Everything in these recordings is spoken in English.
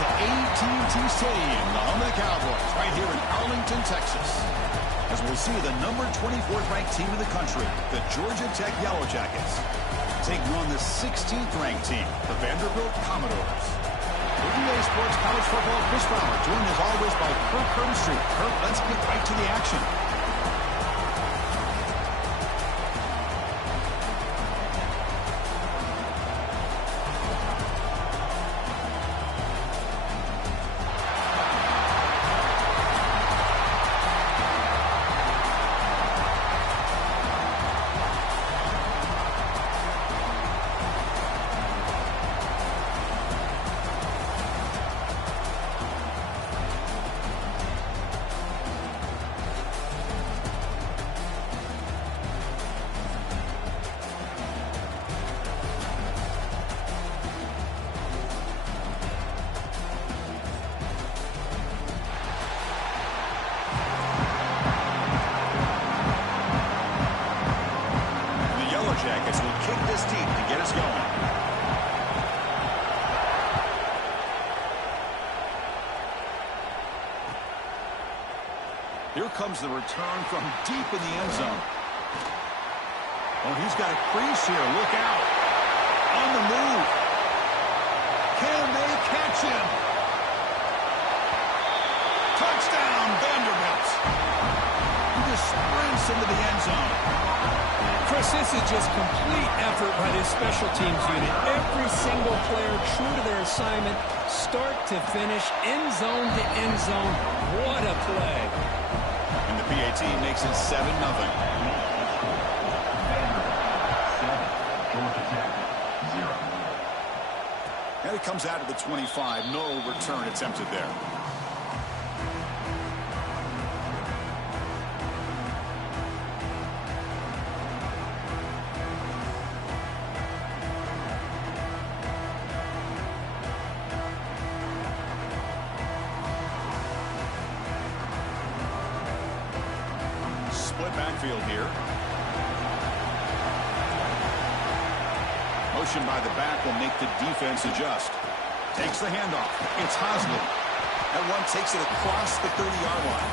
to AT&T Stadium, the home of the Cowboys, right here in Arlington, Texas, as we'll see the number 24th ranked team in the country, the Georgia Tech Yellow Jackets, taking on the 16th ranked team, the Vanderbilt Commodores. With EA Sports College Football, Chris Fowler, joined as always by Kirk Herbstreit. Kirk, let's get right to the action. Jackets will kick this team to get us going. Here comes the return from deep in the end zone. Oh, he's got a crease here. Look out. On the move. Can they catch him? Touchdown, Vanderbilt. He just sprints into the end zone. Chris, this is just complete effort by this special teams unit. Every single player true to their assignment, start to finish, end zone to end zone. What a play. And the PAT makes it 7-0. And it comes out of the 25. No return attempted there. Split backfield here. Motion by the back will make the defense adjust. Takes the handoff. It's Hosley. That one takes it across the 30-yard line.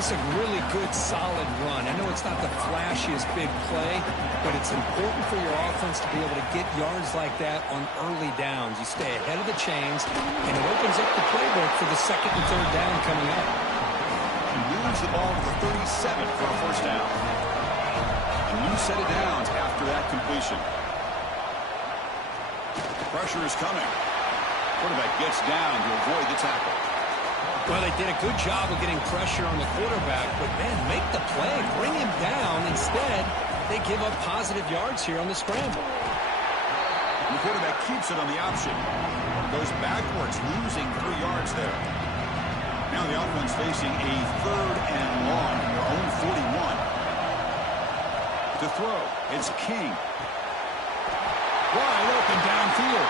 It's a really good, solid run. I know it's not the flashiest big play, but it's important for your offense to be able to get yards like that on early downs. You stay ahead of the chains, and it opens up the playbook for the second and third down coming up. Moves the ball to the 37 for a first down. A new set of downs after that completion. Pressure is coming. Quarterback gets down to avoid the tackle. Well, they did a good job of getting pressure on the quarterback, but, man, make the play. Bring him down. Instead, they give up positive yards here on the scramble. And the quarterback keeps it on the option. Goes backwards, losing 3 yards there. Now the offense facing a 3rd and long from their own 41. To throw, it's King. Wide open downfield.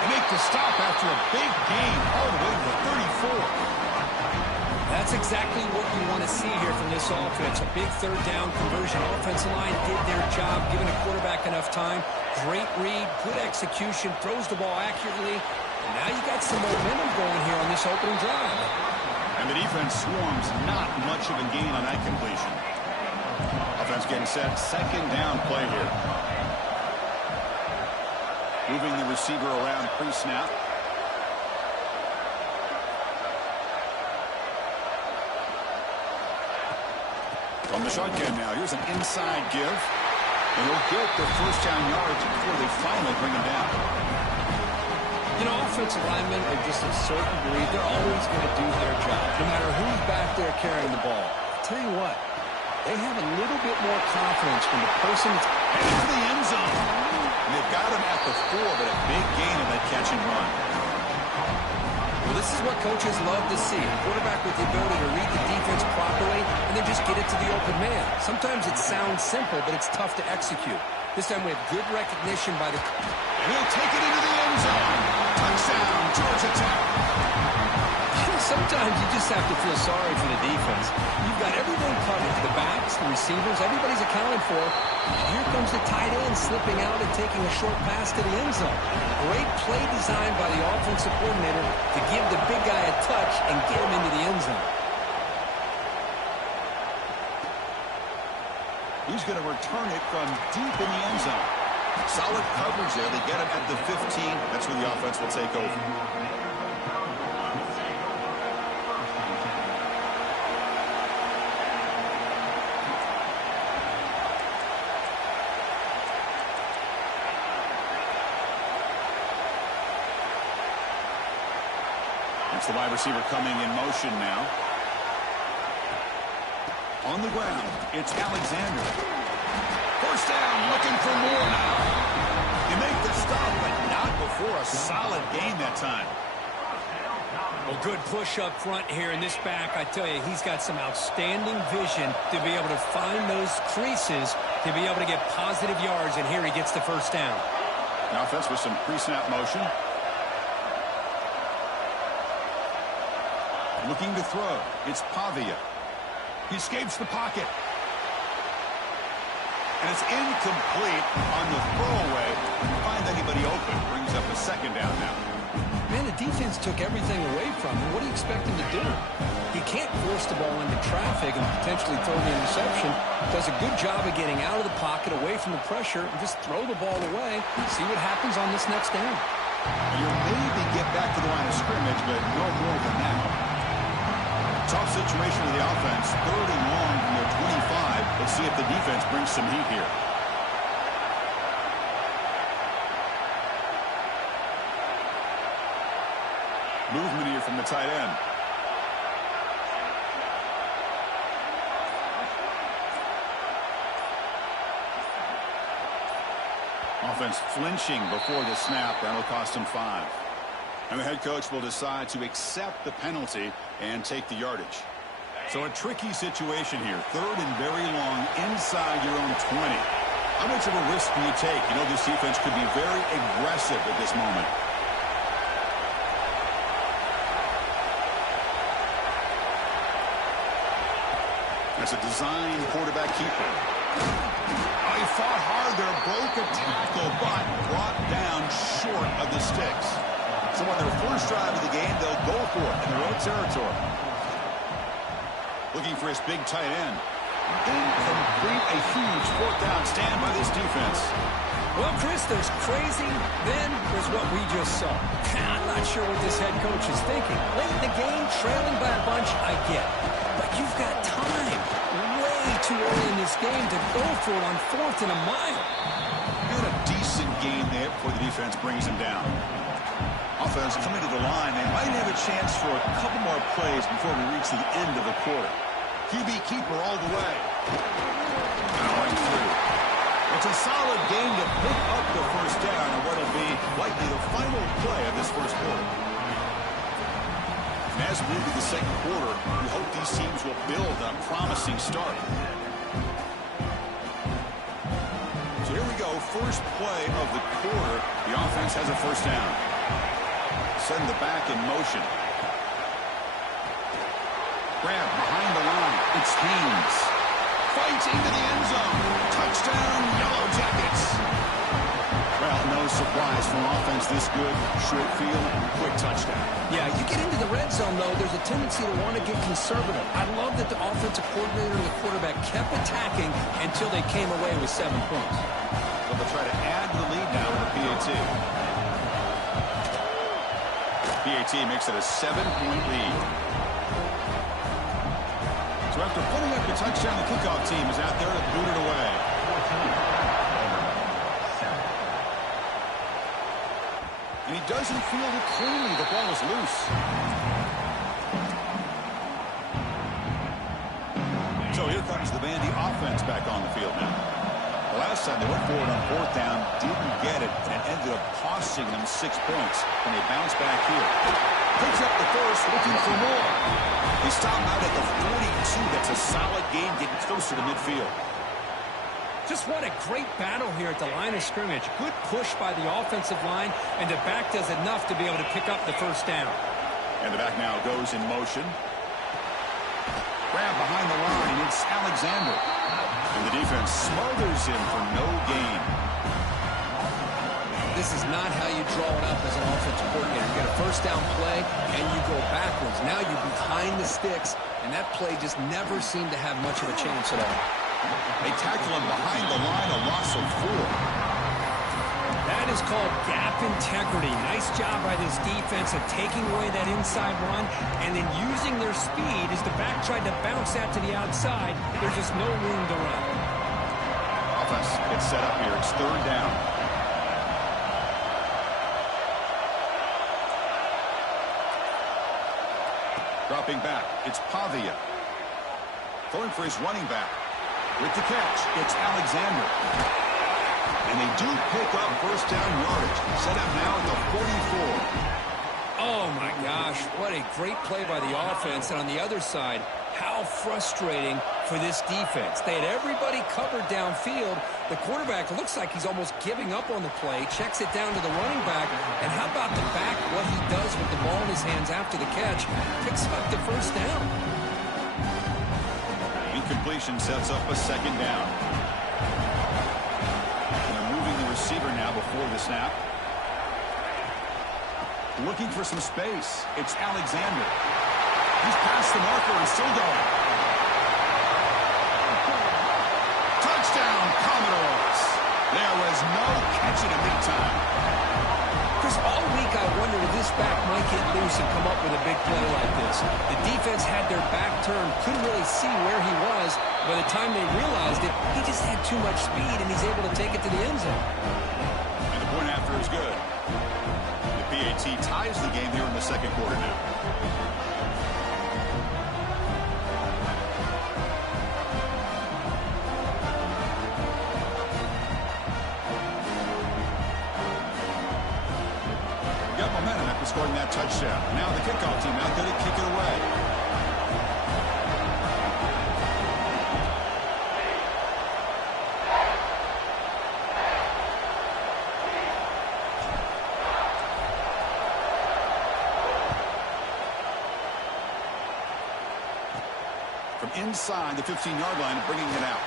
They make the stop after a big gain all the way to the 34. That's exactly what you want to see here from this offense. A big third down conversion. Offensive line did their job, giving a quarterback enough time. Great read, good execution, throws the ball accurately. And now you got some momentum going here on this opening drive. And the defense swarms, not much of a gain on that completion. Offense getting set, second down play here. Moving the receiver around pre-snap. From the shotgun now, here's an inside give. And he'll get the first down yards before they finally bring him down. You know, offensive linemen are just a certain breed. They're always going to do their job, no matter who's back there carrying the ball. I'll tell you what, they have a little bit more confidence when the person is heading for the end zone. And they've got him at the 4, but a big gain on that catch and run. Well, this is what coaches love to see. A quarterback with the ability to read the defense properly and then just get it to the open man. Sometimes it sounds simple, but it's tough to execute. This time we have good recognition by the... And he'll take it into the end zone. Touchdown, Georgia Tech. I don't sometimes you just have to feel sorry for the defense. You've got everyone covered, the backs, the receivers, everybody's accounted for. And here comes the tight end slipping out and taking a short pass to the end zone. Great play designed by the offensive coordinator to give the big guy a touch and get him into the end zone. He's going to return it from deep in the end zone. Solid coverage there. They get him at the 15. That's where the offense will take over. It's the wide receiver coming in motion now. On the ground, it's Alexander. First down, looking for more now. You make the stop, but not before a solid gain that time. Well, good push up front here in this back. I tell you, he's got some outstanding vision to be able to find those creases to be able to get positive yards, and here he gets the first down. An offense with some pre-snap motion. Looking to throw. It's Pavia. He escapes the pocket. And it's incomplete on the throwaway. Find anybody open. Brings up a second down now. Man, the defense took everything away from him. What do you expect him to do? He can't force the ball into traffic and potentially throw the interception. Does a good job of getting out of the pocket, away from the pressure, and just throw the ball away. See what happens on this next down. You'll maybe get back to the line of scrimmage, but no more than that. Tough situation with the offense. 3rd and long from their 25. Let's see if the defense brings some heat here. Movement here from the tight end. Offense flinching before the snap. That'll cost him 5. And the head coach will decide to accept the penalty and take the yardage. So a tricky situation here. 3rd and very long inside your own 20. How much of a risk do you take? You know, this defense could be very aggressive at this moment. That's a design quarterback keeper. Oh, he fought hard there, broke a tackle, but brought down short of the sticks. So on their first drive of the game, they'll go for it in their own territory. Looking for his big tight end. Incomplete, a huge 4th down stand by this defense. Well, Chris, there's crazy, then there's what we just saw. I'm not sure what this head coach is thinking. Late in the game, trailing by a bunch, I get. But you've got time, way too early in this game to go for it on 4th and a mile. Got a decent game there before the defense brings him down. Offense coming to the line. They might have a chance for a couple more plays before we reach the end of the quarter. QB keeper all the way. Going through. It's a solid game to pick up the first down in what will be likely the final play of this first quarter. And as we move to the second quarter, we hope these teams will build on a promising start. So here we go. First play of the quarter. The offense has a first down. Send the back in motion. Grab behind the line. It's Haynes. Fights into the end zone. Touchdown, Yellow Jackets. Well, no surprise from offense this good. Short field, quick touchdown. Yeah, you get into the red zone, though, there's a tendency to want to get conservative. I love that the offensive coordinator and the quarterback kept attacking until they came away with 7 points. Well, they'll try to add the lead now with a PAT. PAT makes it a 7-point lead. So after putting up the touchdown, the kickoff team is out there to boot it away. And he doesn't field it cleanly. The ball is loose. So here comes the Vandy offense back on the field now. The last time they went forward on 4th down, didn't get it, and it ended up costing them 6 points. And they bounce back here. Picks up the first, looking for more. They stop out at the 42. That's a solid game, getting closer to midfield. Just what a great battle here at the line of scrimmage. Good push by the offensive line, and the back does enough to be able to pick up the first down. And the back now goes in motion. Grab behind the line. It's Alexander. And the defense smothers him for no gain. This is not how you draw it up as an offensive coordinator. You get a first down play, and you go backwards. Now you're behind the sticks, and that play just never seemed to have much of a chance at all. They tackle him behind the line, a loss of 4. That is called gap integrity. Nice job by this defense of taking away that inside run and then using their speed as the back tried to bounce that to the outside. There's just no room to run. Offense gets set up here. It's 3rd down. Dropping back, it's Pavia. Throwing for his running back. With the catch, it's Alexander. And they do pick up first down yardage. Set up now at the 44. Oh, my gosh. What a great play by the offense. And on the other side, how frustrating for this defense. They had everybody covered downfield. The quarterback looks like he's almost giving up on the play. Checks it down to the running back. And how about the back, what he does with the ball in his hands after the catch? Picks up the first down. Incompletion sets up a 2nd down. And they're moving the receiver now before the snap. Looking for some space. It's Alexander. He's past the marker and still going. Touchdown, Commodores. There was no catching him meantime. Chris, all week I wondered if this back might get loose and come up with a big play like this. The defense had their back turned, couldn't really see where he was. By the time they realized it, he just had too much speed, and he's able to take it to the end zone. And the point after is good. The PAT ties the game here in the 2nd quarter now. Momentum after scoring that touchdown. Now the kickoff team out there to kick it away. From inside the 15-yard line, bringing it out.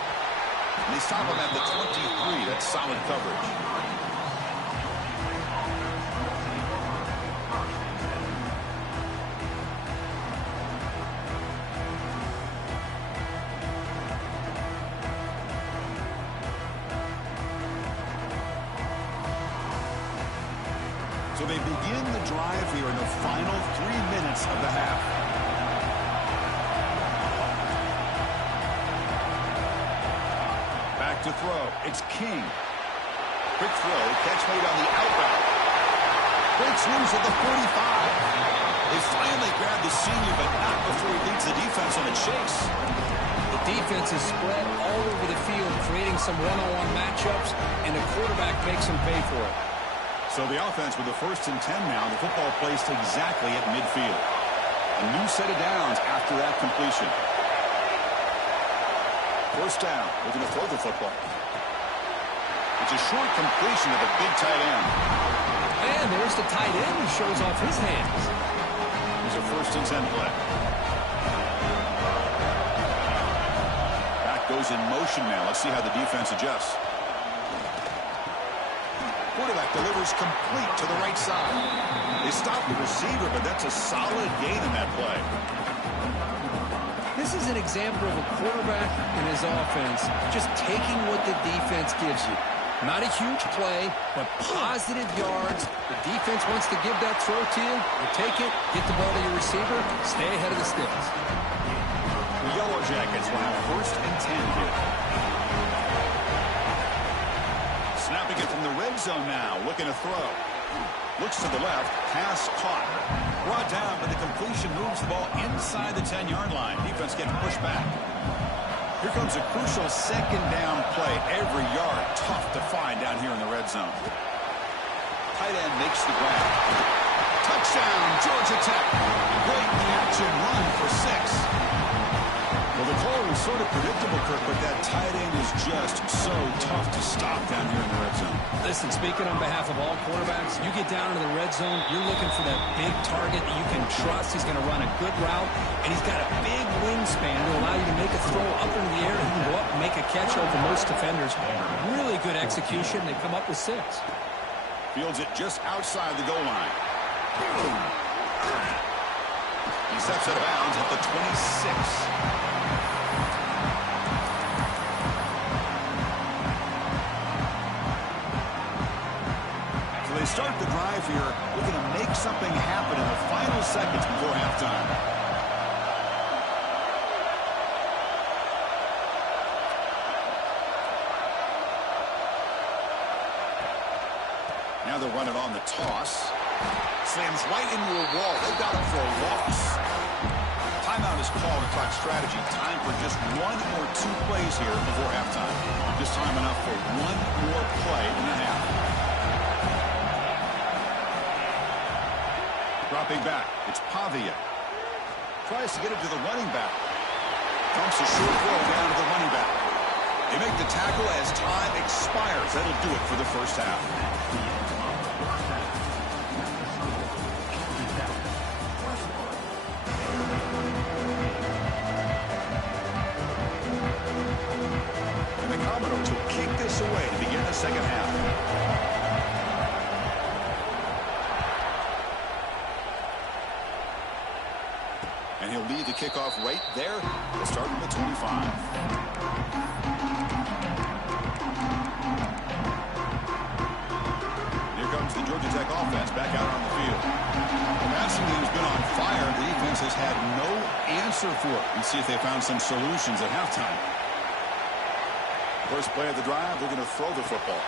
And they stop him at the 23. That's solid coverage. So they begin the drive here in the final 3 minutes of the half. Back to throw. It's King. Quick throw. Catch made on the outbound. Breaks loose at the 45. They finally grab the senior, but not before he leads the defense on a chase. The defense is spread all over the field, creating some one-on-one matchups, and the quarterback makes him pay for it. So the offense with the 1st and 10 now. The football placed exactly at midfield. A new set of downs after that completion. 1st down. Looking to throw the football. It's a short completion of a big tight end. And there's the tight end who shows off his hands. Here's a 1st and 10 play. Back goes in motion now. Let's see how the defense adjusts. Quarterback delivers complete to the right side. They stop the receiver, but that's a solid gain in that play. This is an example of a quarterback and his offense just taking what the defense gives you. Not a huge play, but positive yards. The defense wants to give that throw to you. You take it, get the ball to your receiver, stay ahead of the sticks. The Yellow Jackets will have 1st and 10 here. Snapping it from the red zone now, looking to throw. Looks to the left, pass caught. Brought down, but the completion moves the ball inside the 10-yard line. Defense getting pushed back. Here comes a crucial 2nd down play. Every yard tough to find down here in the red zone. Tight end makes the grab. Touchdown, Georgia Tech. Great action run for 6. Well, the call was sort of predictable, Kirk, but that tight end is just so tough to stop down here in the red zone. Listen, speaking on behalf of all quarterbacks, you get down into the red zone, you're looking for that big target that you can trust. He's going to run a good route, and he's got a big wingspan to allow you to make a throw up into the air. He can go up and make a catch over most defenders. Really good execution. They come up with 6. Fields it just outside the goal line. He steps out of bounds at the 26. They start the drive here, looking to make something happen in the final seconds before halftime. Now they'll run it on the toss. Slams right into a wall. They've got him for a loss. Timeout is called to talk strategy. Time for just 1 or 2 plays here before halftime. Just time enough for 1 more play in the half. Dropping back, it's Pavia. Tries to get it to the running back. Dumps a short throw down to the running back. They make the tackle as time expires. That'll do it for the first half. And the Commodores will kick this away to begin the second half. And he'll lead the kickoff right there. We'll start at the 25. Here comes the Georgia Tech offense back out on the field. The passing game's been on fire. The defense has had no answer for it. Let's see if they found some solutions at halftime. First play of the drive, they're going to throw the football.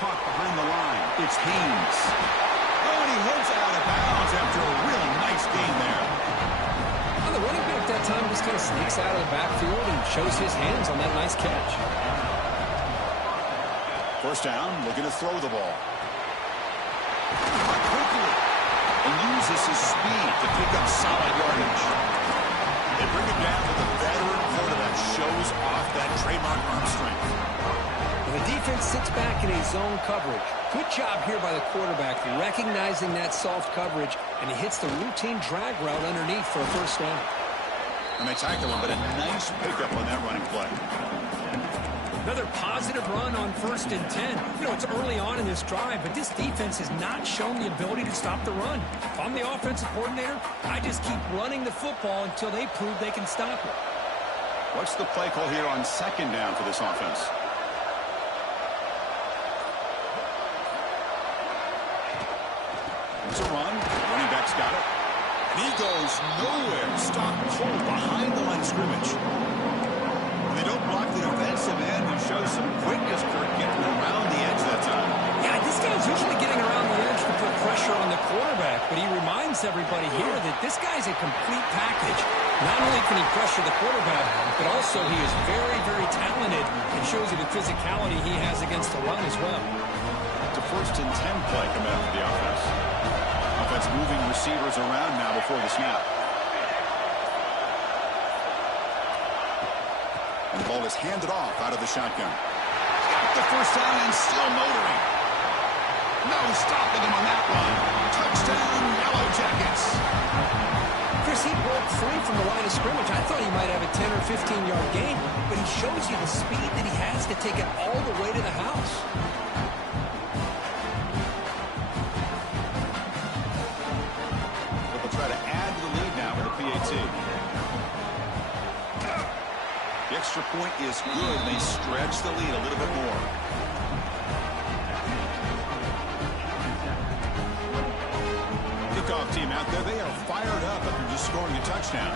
Caught behind the line. It's Haynes. Oh, and he heads out of bounds after a really nice gain there. The running back that time just kind of sneaks out of the backfield and shows his hands on that nice catch. First down, looking to throw the ball. Quickly, and uses his speed to pick up solid yardage. They bring it down to the veteran quarterback, shows off that trademark arm strength. The defense sits back in a zone coverage. Good job here by the quarterback, recognizing that soft coverage, and he hits the routine drag route underneath for a first down. And they tackle him, but a nice pickup on that running play. Another positive run on 1st and 10. You know, it's early on in this drive, but this defense has not shown the ability to stop the run. If I'm the offensive coordinator, I just keep running the football until they prove they can stop it. What's the play call here on 2nd down for this offense? It's a run. Running back's got it. And he goes nowhere. Stop cold behind the line of scrimmage. And they don't block the defensive end and show some quickness for getting around the edge that time. Yeah, this guy's usually getting around the edge to put pressure on the quarterback, but he reminds everybody here that this guy's a complete package. Not only can he pressure the quarterback, but also he is very, very talented and shows you the physicality he has against the run as well. It's a 1st and 10 play coming up for the offense. Offense moving receivers around now before the snap. And the ball is handed off out of the shotgun. Got the first down and still motoring. No stopping him on that one. Touchdown, Yellow Jackets. Chris, he broke free from the line of scrimmage. I thought he might have a 10 or 15-yard gain, but he shows you the speed that he has to take it all the way to the house. Try to add to the lead now with a PAT. The extra point is good. They stretch the lead a little bit more. Kickoff team out there. They are fired up after just scoring a touchdown.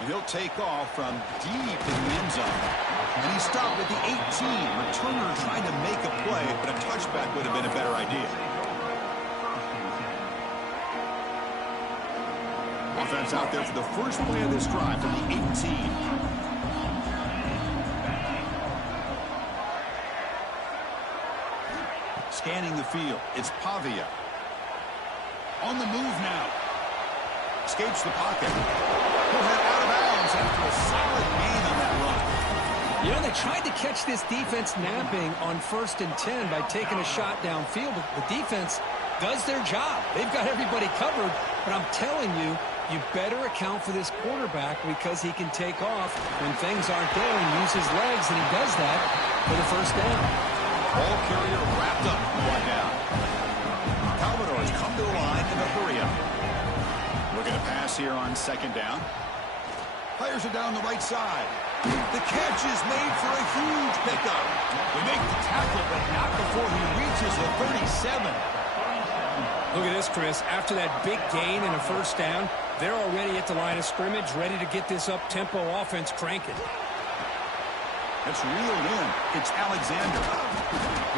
And he'll take off from deep in the end zone. And he stopped at the 18. Returner trying to make a play, but a touchback would have been a better idea. Offense out there for the first play of this drive from the 18. Scanning the field, it's Pavia. On the move now. Escapes the pocket. He'll head out of bounds after a solid gain on that run. You know, they tried to catch this defense napping on 1st and 10 by taking a shot downfield, but the defense does their job. They've got everybody covered, but I'm telling you, you better account for this quarterback because he can take off when things aren't there and use his legs, and he does that for the 1st down. Ball carrier wrapped up, one down. Commodores come to the line in a hurry-up. Looking to pass here on 2nd down. Fires it down the right side. The catch is made for a huge pickup. We make the tackle, but not before he reaches the 37. Look at this, Chris. After that big gain and a 1st down, they're already at the line of scrimmage, ready to get this up-tempo offense cranking. It's reeled in. It's Alexander.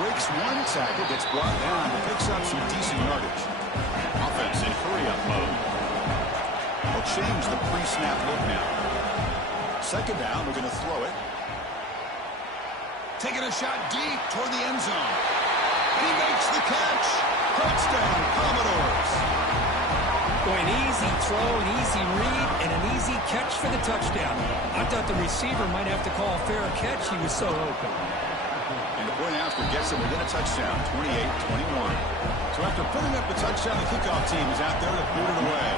Breaks one tackle, gets brought down, and picks up some decent yardage. Offense in hurry-up mode. They'll change the pre-snap look now. 2nd down, we're going to throw it. Taking a shot deep toward the end zone. He makes the catch. Touchdown, Commodores. Boy, an easy throw, an easy read, and an easy catch for the touchdown. I thought the receiver might have to call a fair catch. He was so open. And the point after gets him within a touchdown, 28-21. So after putting up the touchdown, the kickoff team is out there to boot it away.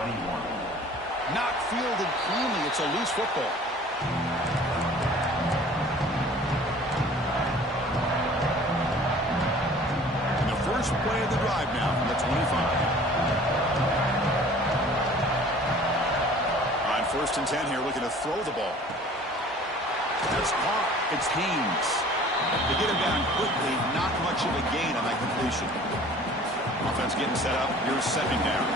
21. Not fielded cleanly. It's a loose football. And the first play of the drive now from the 25. On 1st and 10 here, looking to throw the ball. That's caught. It's Haynes. They get him down quickly. Not much of a gain on that completion. Offense getting set up. Here's 2nd down.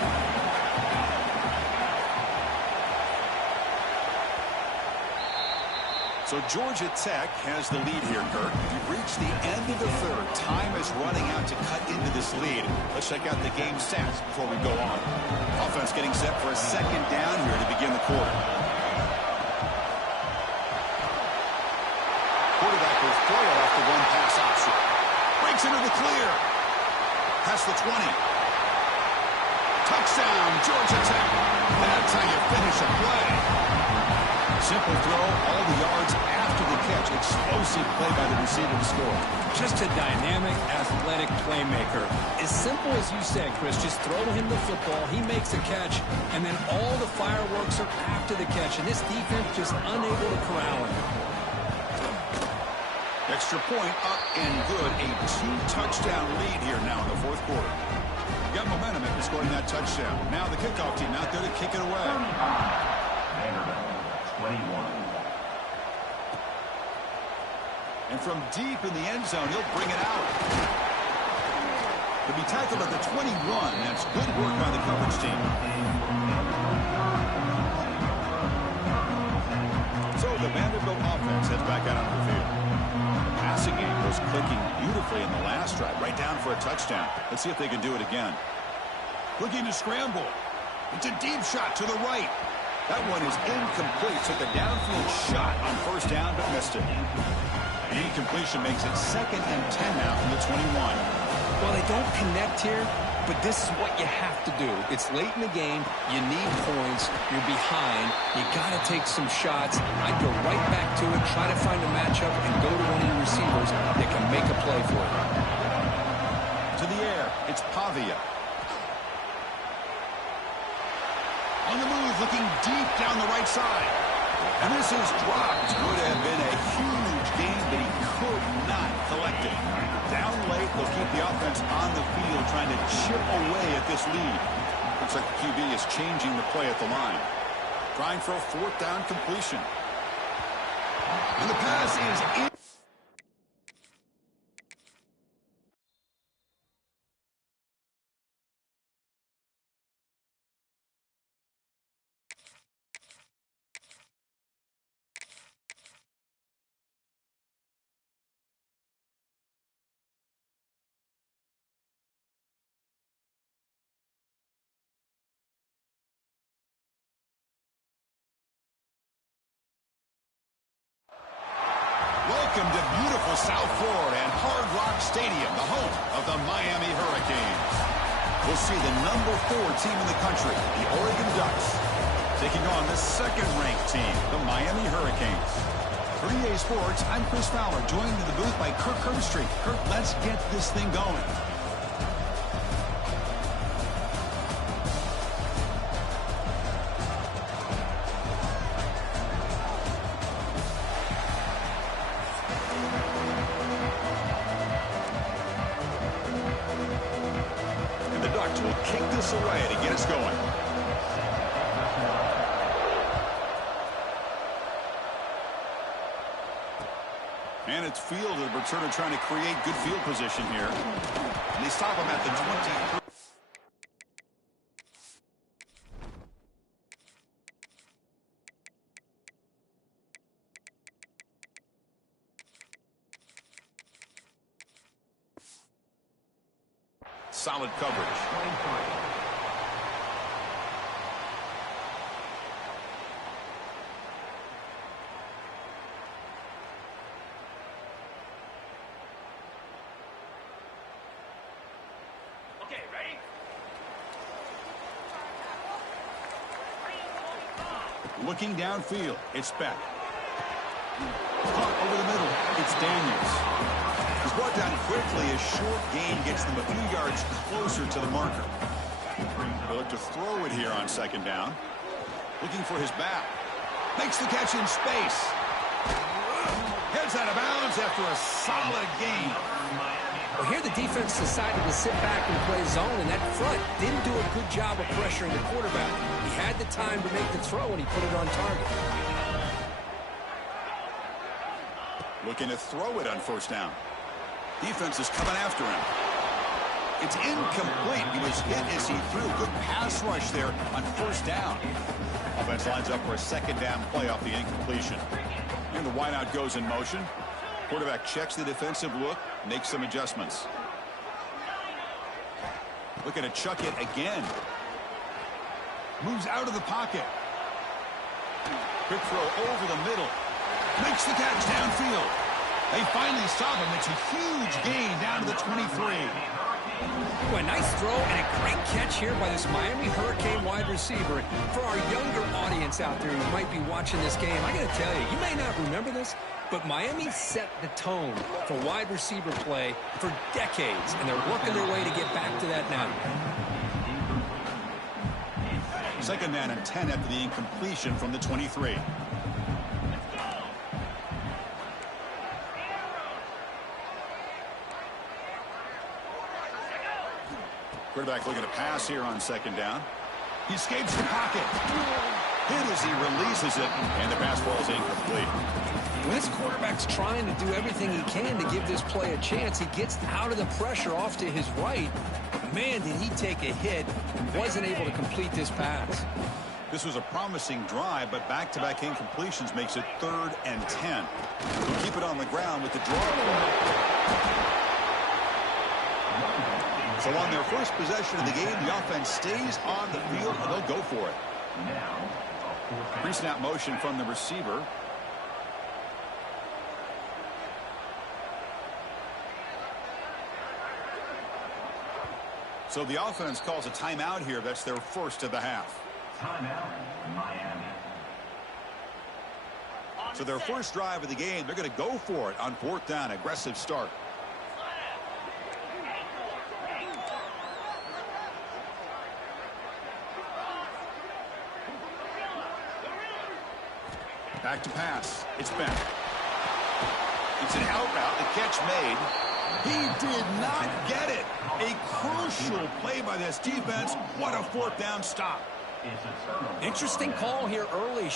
So Georgia Tech has the lead here, Kirk. We've reached the end of the 3rd. Time is running out to cut into this lead. Let's check out the game stats before we go on. Offense getting set for a 2nd down here to begin the quarter. Quarterback will throw it off the one pass option. Breaks into the clear. Past the 20. Touchdown, Georgia Tech. That's how you finish a play. Simple throw, all the yards after the catch. Explosive play by the receiver to score. Just a dynamic, athletic playmaker. As simple as you said, Chris, just throw him the football, he makes a catch, and then all the fireworks are after the catch, and this defense just unable to corral him. Extra point up and good. A 2-touchdown lead here now in the 4th quarter. Got momentum after scoring that touchdown. Now the kickoff team out there to kick it away. 21. And from deep in the end zone, he'll bring it out. He'll be tackled at the 21. That's good work by the coverage team. So the Vanderbilt offense heads back out onto the field. The passing game was clicking beautifully in the last drive, right down for a touchdown. Let's see if they can do it again. Looking to scramble. It's a deep shot to the right. That one is incomplete. Took a downfield shot on 1st down, but missed it. The incompletion makes it 2nd and 10 now from the 21. Well, they don't connect here, but this is what you have to do. It's late in the game. You need points. You're behind. You got to take some shots. I'd go right back to it, try to find a matchup, and go to one of your receivers that can make a play for you. To the air, it's Pavia. On the move, looking deep down the right side. And this is dropped. Would have been a huge gain, but he could not collect it. Down late, they'll keep the offense on the field, trying to chip away at this lead. Looks like the QB is changing the play at the line. Trying for a 4th down completion. And the pass is in. Welcome to beautiful South Florida and Hard Rock Stadium, the home of the Miami Hurricanes. We'll see the #4 team in the country, the Oregon Ducks, taking on the second-ranked team, the Miami Hurricanes. For EA Sports, I'm Chris Fowler, joined in the booth by Kirk Herbstreit. Kirk, let's get this thing going. Will kick this away to get us going. And it's field, the returner trying to create good field position here. And they stop him at the 23. Solid coverage. Okay, ready? Looking downfield, it's Beck. Caught over the middle, it's Daniels. He's brought down quickly. A short gain gets them a few yards closer to the marker. They look to throw it here on second down. Looking for his back. Makes the catch in space. Heads out of bounds after a solid gain. Well, here the defense decided to sit back and play zone, and that front didn't do a good job of pressuring the quarterback. He had the time to make the throw, and he put it on target. Looking to throw it on first down. Defense is coming after him. It's incomplete. He was hit as he threw. Good pass rush there on first down. Offense lines up for a second down play off the incompletion. And the wideout goes in motion. Quarterback checks the defensive look, makes some adjustments. Looking to chuck it again. Moves out of the pocket. Quick throw over the middle. Makes the catch downfield. They finally stop him. It's a huge gain down to the 23. Ooh, a nice throw and a great catch here by this Miami Hurricane wide receiver. For our younger audience out there who might be watching this game, I got to tell you, you may not remember this, but Miami set the tone for wide receiver play for decades, and they're working their way to get back to that now. Second down and 10 after the incompletion from the 23. Quarterback looking to pass here on second down. He escapes the pocket. Hit as he releases it, and the pass ball is incomplete. When this quarterback's trying to do everything he can to give this play a chance, he gets out of the pressure off to his right. Man, did he take a hit. Wasn't able to complete this pass. This was a promising drive, but back-to-back incompletions makes it 3rd and 10. He'll keep it on the ground with the draw. So on their first possession of the game, the offense stays on the field, and they'll go for it. Pre-snap motion from the receiver. So the offense calls a timeout here. That's their first of the half. Timeout, Miami. So their first drive of the game, they're going to go for it on 4th down. Aggressive start. Back to pass. It's Beck. It's an out route. The catch made. He did not get it. A crucial play by this defense. What a 4th down stop. Interesting call here early.